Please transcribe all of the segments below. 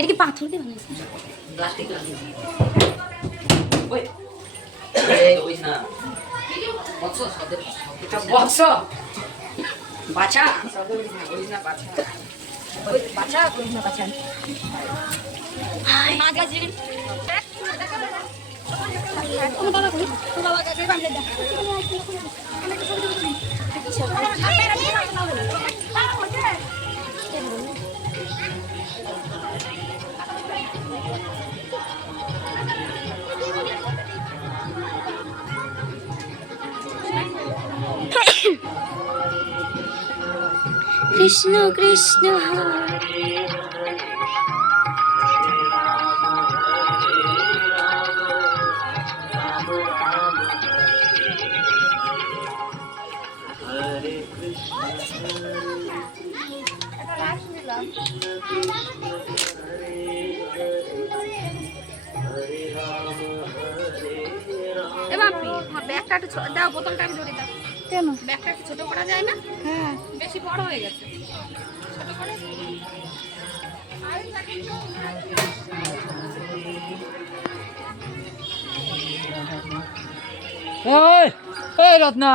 এটা কি পাথর দিয়ে বানাইছে? প্লাস্টিক বাচ্চা বাচ্চা বাচ্চা কৃষ্ণ কৃষ্ণ ব্যাগটা একটু দাও, বোতলটা আমি ধরে দাও। কেন? ব্যাগটা একটু ছোট করা যায় না? হ্যাঁ, বেশি বড় হয়ে গেছে, ছোট করে। এই রত্না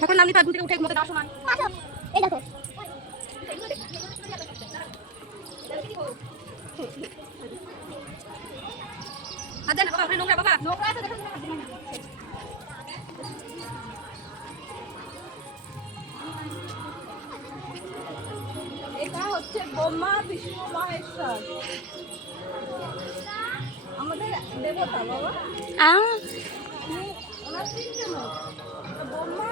ঠাকুর নাম নিতে থেকে উঠে মতো দেওয়ার সময় এই দেখো আচ্ছা না বাবা, ওখানে নোংরা বাবা, নোংরা আছে দেখো। এটা হচ্ছে ব্রহ্মা বিষ্ণু মহেশ্বর, আমাদের দেবতা বাবা। আ ওনার তিনটে মুখ, ব্রহ্মা